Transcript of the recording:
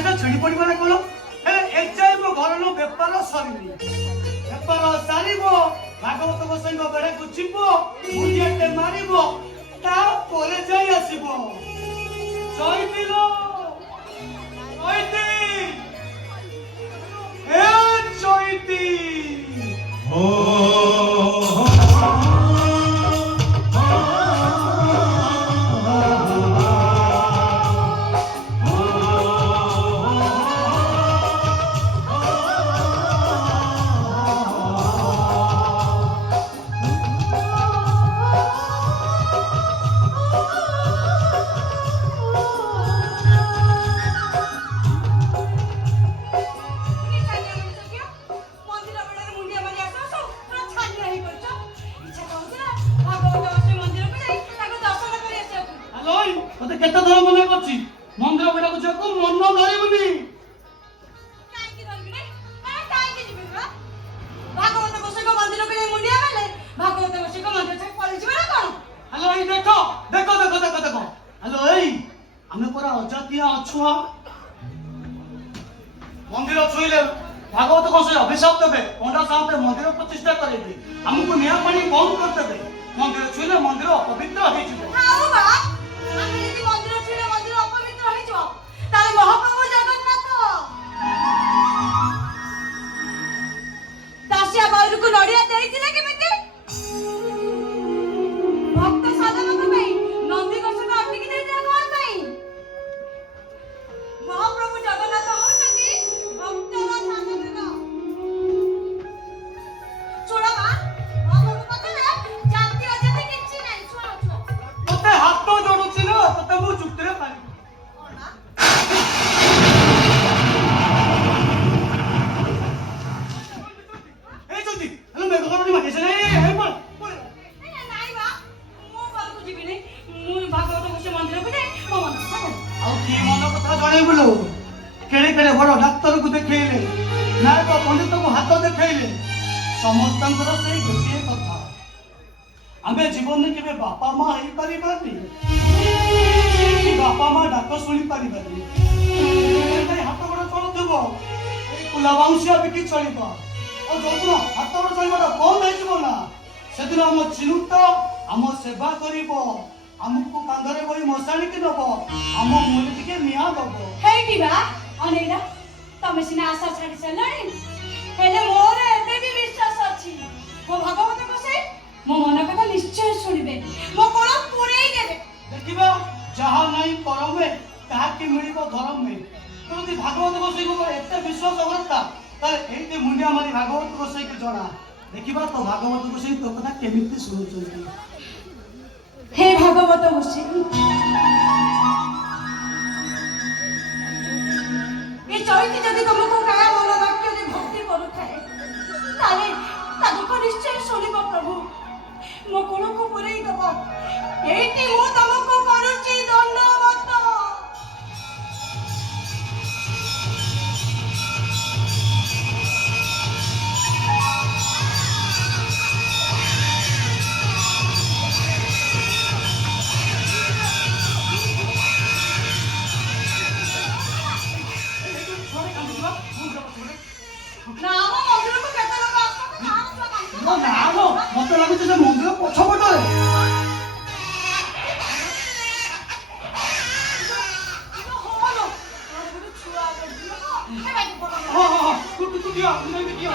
ପଇସା ଛିଡ଼ି ପଡ଼ିବ ନା କ'ଣ? ହେଲେ ଏଯାଏ ମୋ ଘରର ବେପାର ସରିନି। ବେପାର ସାରିବ, ଭାଗବତ ଗୋସାଇଙ୍କ ବେଢ଼ାକୁ ଯିବ, ମୁଣ୍ଡିଆଟେ ମାରିବ, ତାପରେ ଯାଇ ଆସିବ। ଚୈତିର ଚୈତି, ହେ ଚୈତି। ତତେ କେତେ ଥର ମନେ କରୁଛି ମନ୍ଦିର ବେଢ଼ାକୁ ଯିବାକୁ ମନ ଧରିବୁନି। କାହିଁକି ଧରିବିନି? କାହିଁକି ଯିବିନି ବା? ଭାଗବତ ଗୋସାଇଙ୍କ ମନ୍ଦିରକୁ ଯାଇ ମୁଣ୍ଡିଆ ମାରିଲେ ଭାଗବତ ଗୋସାଇଙ୍କ ମନ୍ଦିର ଛାଡ଼ି ପଳେଇଯିବ ନା କ'ଣ? ହ୍ୟାଲୋ ଏଇ ଦେଖ ଦେଖ ଦେଖ ଦେଖ ଦେଖ ହ୍ୟାଲୋ ଏଇ ଆମେ ପରା ଅଜାତିଆ ଅଛୁଆ। ମନ୍ଦିର ଛୁଇଁଲେ ଭାଗବତ ଗୋସାଇ ଅଭିଶାପ ଦେବେ, ପଣ୍ଡା ସାହେବ ମନ୍ଦିର ପ୍ରତିଷ୍ଠା କରେଇବେ, ଆମକୁ ନିଆଁ ପାଣି ବନ୍ଦ କରିଦେବେ। ମନ୍ଦିର ଛୁଇଁଲେ ମନ୍ଦିର ଅପବିତ୍ର ହେଇଯିବ। ଆଉ ବା ଆମେ ଯଦି ମନ୍ଦିର ଛୁଇଁଲେ ମନ୍ଦିର ଅପବିତ୍ର ହେଇଯିବ ତାହେଲେ ମହାପ୍ରଭୁ ଜଗନ୍ନାଥ ଦାସିଆ ବାଉରୀକୁ ନଡ଼ିଆ ଦେଇଥିଲେ କେମିତି? ଭକ୍ତ ସାଧକଙ୍କ ପାଇଁ ନନ୍ଦିଘୋଷକୁ ଅଟକି ଦେଇଥିଲେ କ'ଣ ପାଇଁ? ମହାପ୍ରଭୁ ଜଗନ୍ନାଥ ହଉଛନ୍ତି ଭକ୍ତର ସାଧକ। ଶୁଣ ମା, ମହାପ୍ରଭୁ କଥାରେ ଜାତି ଅଜାତି କିଛି ନାହିଁ। ଶୁଣ ଶୁଣ ତତେ ହାତ ଯୋଡୁଛି ନା, ତତେ ମୁଁ ଯୁକ୍ତିରେ ପାରିବି। କ'ଣ ମା? এই চলতি হ্যালো মেঘ করনি মাটিছে না এই বল বল। ନାଇଁ ବା, ମୁଁ ଘରକୁ ଯିବିନି। ମୁଁ ଭାଗବତ ଗୋସାଇ ମନ୍ଦିରକୁ ଯାଇ ମୋ ମନ କଥା କହିବି। ଆଉ କି ମନ କଥା ଜଣେଇବୁଲୋ? କେଡ଼େ କେଡ଼େ ବଡ଼ ଡାକ୍ତରକୁ ଦେଖେଇଲେ, ନାୟକ ପଣ୍ଡିତକୁ ହାତ ଦେଖେଇଲେ, ସମସ୍ତଙ୍କର ସେଇ ଗୋଟିଏ କଥା, ଆମେ ଜୀବନରେ କେବେ ବାପା ମା ହେଇପାରିବାନି, କି ବାପା ମା ଡାକ ଶୁଣି ପାରିବାନି। ହାତ ଗୋଡ଼ ଚଳୁଥିବ, ଏଇ କୁଲା ବାଉଁଶିଆ ବିକି ଚଳିବ। ଆଉ ଯୋଉଦିନ ହାତ ଗୋଡ଼ ଚଳିବାଟା ବନ୍ଦ ହେଇଯିବ ନା, ସେଦିନ ଆମ ଚିନୁଟ ଆମ ସେବା କରିବ, ଆମକୁ କାନ୍ଧରେ ବହି ମଶାଣିକି ନବ, ଆମ ମୁହଁରେ ଟିକେ ନିଆଁ ଦବ। ହେଇଟି ବା ଅନେଇରା, ତମେ ସିନା ଆଶା ଛାଡ଼ି ସାରିଲଣି, ହେଲେ ମୋର ଏବେ ବି ବିଶ୍ୱାସ ଅଛି ମୋ ଭାଗବତ ଗୋସାଇ ମୋ ମନ କଥା ନିଶ୍ଚୟ ଶୁଣିବେ, ମୋ କୋଳ ପୂରେଇ ଦେବେ। ଦେଖିବା ଯାହା ନାହିଁ କରମେ ତାହାକି ମିଳିବ ଧରମେ। ତୁ ଯଦି ଭାଗବତ ଗୋସାଇଙ୍କ ଉପରେ ଏତେ ବିଶ୍ୱାସ କରନ୍ତା ତାହେଲେ ଏଇଠି ମୁଣ୍ଡିଆ ମାରି ଭାଗବତ ଗୋସାଇକି ଜଣା, ଦେଖିବା ତୋ ଭାଗବତ ଗୋସାଇ ତୋ କଥା କେମିତି ଶୁଣୁଛନ୍ତି। ହେ ଭାଗବତ ଗୋସାଇ, ଏ ଚୈତି ଯଦି ତମକୁ କାହା ମନ ବାକ୍ୟରେ ଭକ୍ତି କରୁଥାଏ ତାହେଲେ ତା ଦୁଃଖ ନିଶ୍ଚୟ ଶୁଣିବ ପ୍ରଭୁ, ମୋ କୋଳକୁ ପୂରେଇ ଦବ। ଏଇଠି ମୁଁ ତମକୁ କରୁଛି ଦଣ୍ଡବତ। ନା ଆମ ମନ୍ଦିରକୁ କେତେ ଲୋକ ଆସୁଛନ୍ତି, ନା ଛୁଆ କାନ୍ଦୁଛନ୍ତି। ନା ମ ମତେ ଲାଗୁଛି ଯେ ମନ୍ଦିର ପଛପଟରେ। ହଁ ହଁ ହଁ ତୁ ଦିଅ, ମୁଁ ଦିଅ।